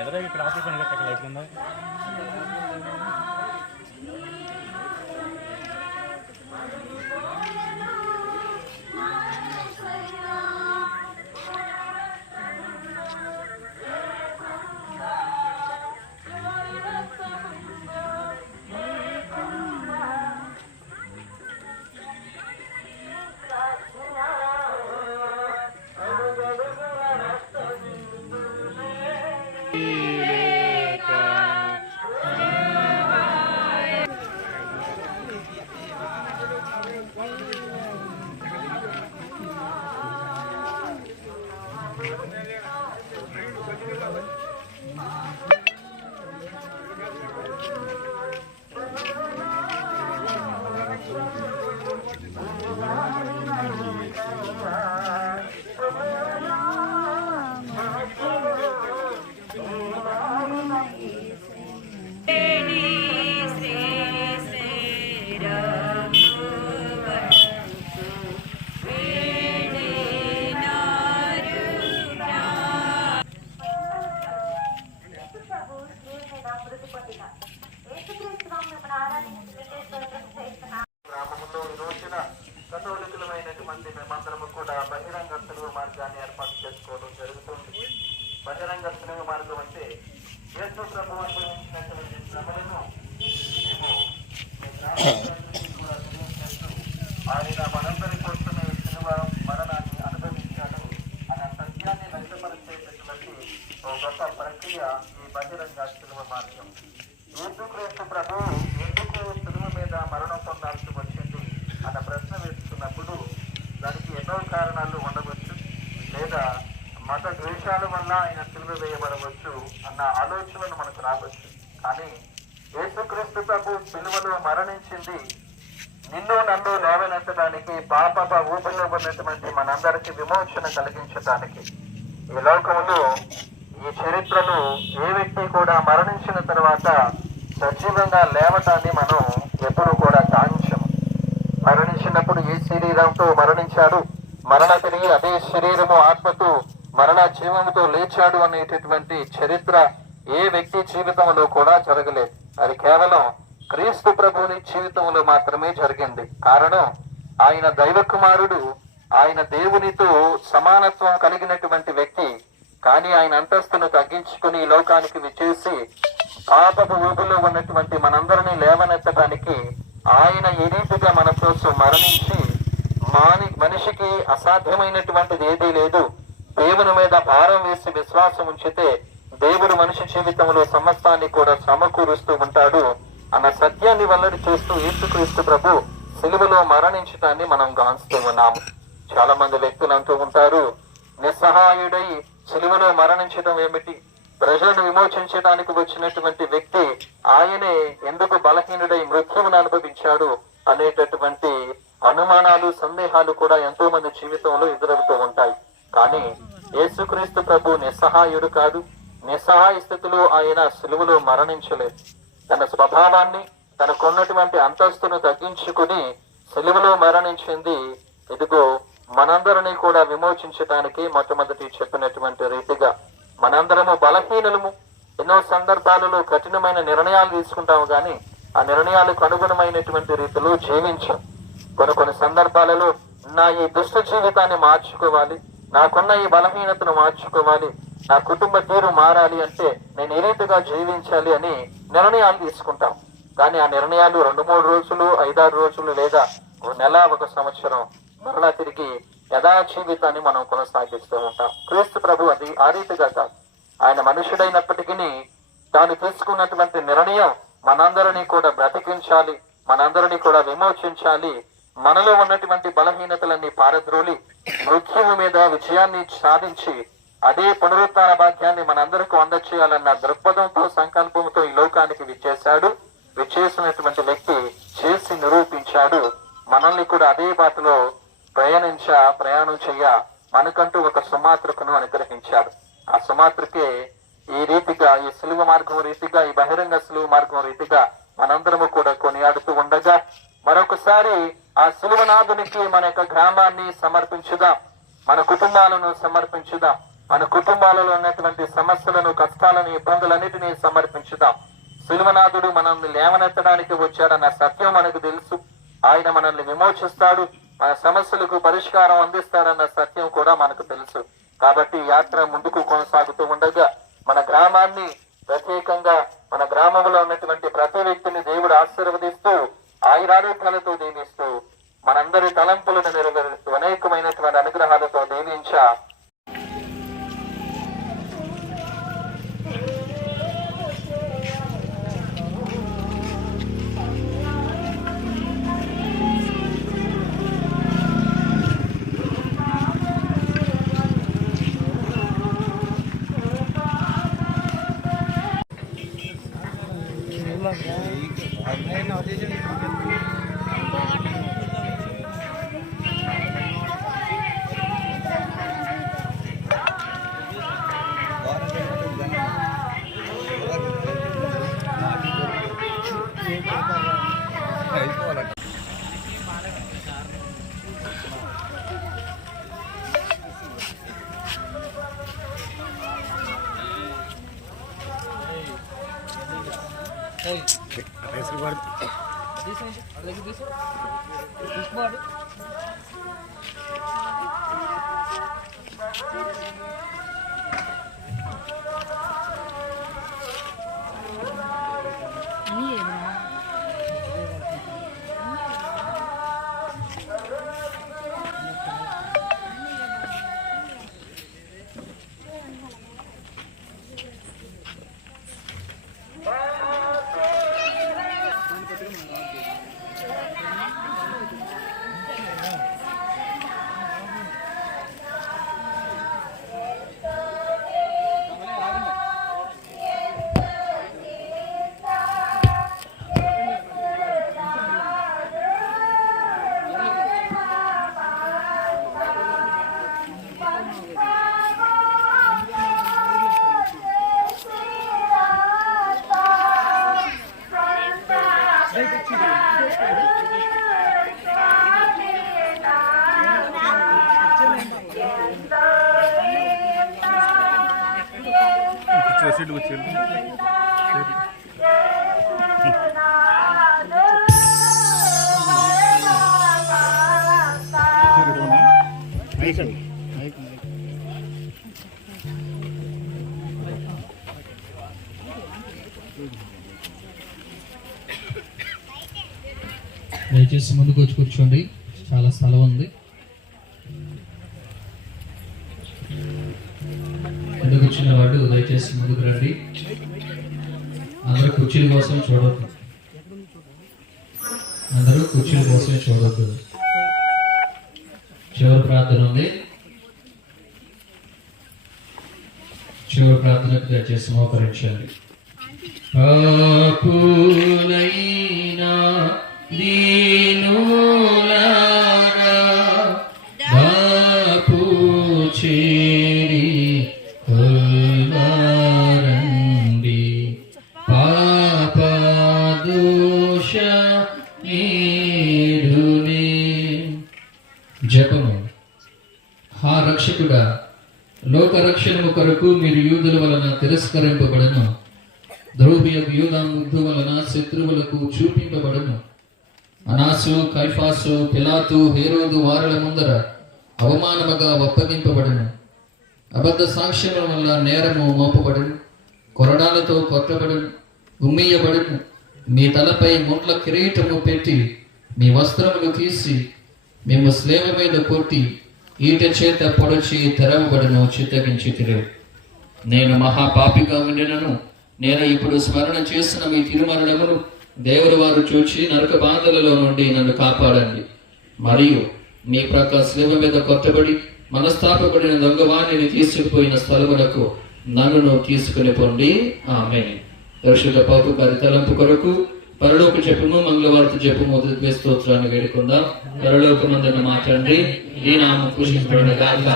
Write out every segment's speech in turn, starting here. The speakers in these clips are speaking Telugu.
ఎదరా ఇక్కడ ఆఫీస్ అని అక్కడ లైట్ ఉందా మేమందరము కూడా బహిరంగ తెలుగు మార్గాన్ని ఏర్పాటు చేసుకోవడం జరుగుతుంది. బహిరంగ తెలుగు మార్గం అంటే యేసు ప్రభువు అనుభవించినటువంటి శ్రమలను మేము ఆయన మనందరి కోసమే ఒక గొప్ప ప్రక్రియ ఈ బహిరంగ శిలువ మార్గం. యేసుక్రీస్తు ప్రభు ఎందుకు శిలువ మీద మరణం పొందాల్సి వచ్చింది అన్న ప్రశ్న వేసుకున్నప్పుడు దానికి ఎన్నో కారణాలు ఉండవచ్చు, లేదా మత ద్వేషాల వల్ల ఆయన శిలువ వేయబడవచ్చు అన్న ఆలోచనలు మనకు రావచ్చు. కానీ యేసుక్రీస్తు ప్రభు శిలువలో మరణించింది నిన్ను నన్ను లేవనెత్తడానికి, పాప ఊపిలో ఉన్నటువంటి మనందరికీ విమోచన కలిగించడానికి. ఈ లోకంలో ఈ చరిత్రలో ఏ వ్యక్తి కూడా మరణించిన తర్వాత సజీవంగా లేవటాన్ని మనం ఎప్పుడు కూడా కాంక్షము. మరణించినప్పుడు ఏ శరీరంతో మరణించాడు, మరణ తిరిగి అదే శరీరము ఆత్మతో మరణ జీవముతో లేచాడు అనేటటువంటి చరిత్ర ఏ వ్యక్తి జీవితంలో కూడా జరగలేదు. అది కేవలం క్రీస్తు ప్రభుని జీవితంలో మాత్రమే జరిగింది. కారణం, ఆయన దైవ కుమారుడు, ఆయన దేవునితో సమానత్వం కలిగినటువంటి వ్యక్తి. కానీ ఆయన అంతస్తును తగ్గించుకుని ఈ లోకానికి విచ్చేసి పాపపు ఊపిలో ఉన్నటువంటి మనందరినీ లేవనెత్తడానికి ఆయన ఈ రీతిగా మన కోసం మరణించి, మనిషికి అసాధ్యమైనటువంటిది ఏదీ లేదు. దేవుని మీద భారం వేసి విశ్వాసం ఉంచితే దేవుడు మనిషి జీవితంలో సమస్తాన్ని కూడా సమకూరుస్తూ ఉంటాడు అన్న సత్యాన్ని వెల్లడి చేస్తూ యేసుక్రీస్తు ప్రభు సిలువలో మరణించడాన్ని మనం గాంచుతూ ఉన్నాము. చాలా మంది వ్యక్తులు అంటూ ఉంటారు, నిస్సహాయుడై సిలువలో మరణించడం ఏమిటి, ప్రజలను విమోచించడానికి వచ్చినటువంటి వ్యక్తి ఆయనే ఎందుకు బలహీనుడై మృత్యువును అనుభవించాడు అనేటటువంటి అనుమానాలు, సందేహాలు కూడా ఎంతో మంది జీవితంలో ఎదురవుతూ ఉంటాయి. కానీ యేసుక్రీస్తు ప్రభు నిస్సహాయుడు కాదు. నిస్సహాయ స్థితిలో ఆయన సిలువలో మరణించలేదు. తన స్వభావాన్ని, తనకున్నటువంటి అంతస్తును తగ్గించుకుని సిలువలో మరణించింది ఇదిగో మనందరినీ కూడా విమోచించడానికి. మొట్టమొదటి చెప్పినటువంటి రీతిగా మనందరము బలహీనులము, ఎన్నో సందర్భాలలో కఠినమైన నిర్ణయాలు తీసుకుంటాము, కానీ ఆ నిర్ణయాలకు అనుగుణమైనటువంటి రీతిలో జీవించాం. కొన్ని సందర్భాలలో నా ఈ దుష్ట జీవితాన్ని మార్చుకోవాలి, నాకున్న ఈ బలహీనతను మార్చుకోవాలి, నా కుటుంబ తీరు మారాలి అంటే నేను ఈ రీతిగా జీవించాలి అని నిర్ణయాలు తీసుకుంటాం. కానీ ఆ నిర్ణయాలు 2-3 రోజులు, 5-6 రోజులు, లేదా 1 నెల, 1 సంవత్సరం మరలా తిరిగి యథాజీవితాన్ని మనం కొనసాగిస్తూ ఉంటాం. క్రీస్తు ప్రభు అది ఆ రీతిగా కాదు. ఆయన మనుషుడైనప్పటికీ తాను తీసుకున్నటువంటి నిర్ణయం మనందరినీ కూడా బ్రతికించాలి, మనందరినీ కూడా విమోచించాలి, మనలో ఉన్నటువంటి బలహీనతలన్నీ పారద్రోలి మృత్యువు మీద విజయాన్ని సాధించి అదే పునరుత్థాన భాగ్యాన్ని మనందరికీ అందచేయాలన్న దృక్పథంతో, సంకల్పంతో ఈ లోకానికి విచ్చేసినటువంటి వ్యక్తి చేసి నిరూపించాడు. మనల్ని కూడా అదే బాటలో ప్రయాణం చెయ్య మనకంటూ ఒక సుమాతృకను అనుగ్రహించాడు. ఆ సుమాతృకే ఈ రీతిగా, ఈ సిలువ మార్గం రీతిగా, ఈ బహిరంగ సిలువ మార్గం రీతిగా మనందరము కూడా కొనియాడుతూ ఉండగా మరొకసారి ఆ సిలువనాథునికి మన యొక్క గ్రామాన్ని సమర్పించుదాం, మన కుటుంబాలను సమర్పించుదాం, మన కుటుంబాలలో ఉన్నటువంటి సమస్యలను, కష్టాలను, ఇబ్బందులన్నిటినీ సమర్పించుదాం. సిలువనాథుడు మనల్ని లేవనెత్తడానికి వచ్చాడన్న సత్యం మనకు తెలుసు. ఆయన మనల్ని విమోచిస్తాడు, మన సమస్యలకు పరిష్కారం అందిస్తాడన్న సత్యం కూడా మనకు తెలుసు. కాబట్టి యాత్ర ముందుకు కొనసాగుతూ ఉండగా మన గ్రామాన్ని, ప్రత్యేకంగా మన గ్రామంలో ఉన్నటువంటి ప్రతి వ్యక్తిని దేవుడు ఆశీర్వదిస్తూ ఆయురారోగ్యాలతో దీవిస్తూ మనందరి తలంపులను నెరవేరుస్తూ అనేకమైనటువంటి అనుగ్రహాలతో దీవించా. సీట్లు వచ్చేది దయచేసి ముందుకు వచ్చి కూర్చోండి, చాలా స్థలం ఉంది. ముందుకు వచ్చిన వాడు దయచేసి ముందుకు రండి. అందరూ కుర్చీల కోసం చూడొద్దు, అందరూ కుర్చీల కోసం చూడొద్దు. చివరి ప్రార్థన ఉంది, చివరి ప్రార్థనకు దయచేసి మోకరించండి. పాపులైనా దీనులారా దాపు చేరి కొల్వారండి, పాపదోష నీరునే. జపము. హా రక్షకుడా, లోక రక్షణము కొరకు మీరు యూదుల వలన తిరస్కరింపబడను, ద్రౌపదియగు యూదా ముద్దు వలన శత్రువులకు చూపింపబడను. అనాసు, కైఫాసు, పిలాతు, హేరోదు వారుల ముందర అవమానముగా ఒప్పగింపబడను. అబద్ధ సాక్ష్యముల వల్ల నేరము మోపబడను, కొరడాలతో కొట్టబడను, ఉమ్మీయబడను. మీ తలపై ముండ్ల కిరీటము పెట్టి మీ వస్త్రములు తీసి మేము స్లేవ మీద కొట్టి ఈట చేత పొడచి తెరవబడను చిత్తగించి తిరుగు. నేను మహాపాపిగా ఉండినను నేను ఇప్పుడు స్మరణ చేసిన మీ తిరుమరణమును దేవుని వారు చూచి నరక బాధలలో నుండి నన్ను కాపాడండి. మరియు మీ ప్రక్క శిలువ మీద కొట్టబడి మనస్తాపబడిన దొంగవాణిని తీసుకుపోయిన స్థలములకు నన్ను తీసుకుని పొండి. ఆమేన్. పరిశుద్ధ పౌరు గారి తలంపు కొరకు పరలోక జపము, మంగళవారత జపము, ఉదయ స్తోత్రాన్ని వేడుకుందాం. పరలోకమందున్న మా తండ్రి, ఈ నామము పూజింపబడుగాక,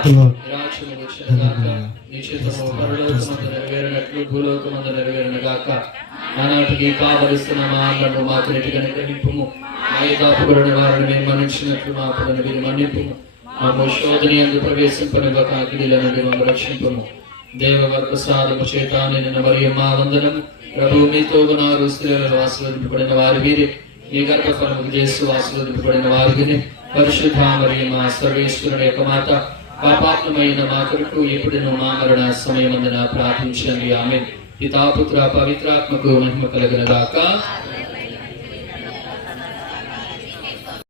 రాజ్యము వచ్చుగాక, నీ చిత్తము పరలోకమందు నెరవేరినట్లు భూలోకమందు నెరవేరునుగాక. ఆనాటికి కావలసిన మా అన్నను మాకు నెటిగా గ్రహింపుము, ఆయుధాపబడిన వారిని మేము మన్నించినట్లు మా అప్పులను మీరు మన్నింపుము. మా శోధని యందు ప్రవేశింపనివ్వక అగ్నిల నుండి మమ్మల్ని రక్షింపుము. దేవవర్గ సాధము చేత నిన్న మరియు మా వందనము. ప్రభు మీతో ఉన్నారు, స్త్రీలలో ఆశీర్వదింపబడిన వారి వీరే, ఈ గర్భఫలము చేస్తూ ఆశీర్వదింపబడిన వారి వీరే. పరిశుద్ధ మరియు మా సర్వేశ్వరుని యొక్క మాత, పాపాత్మమైన మా కొరకు ఎప్పుడును మా మరణ సమయమందున ప్రార్థించండి. ఆమేన్. పితా పుత్ర పవిత్రాత్మకు మహిమ కలుగునుగాక.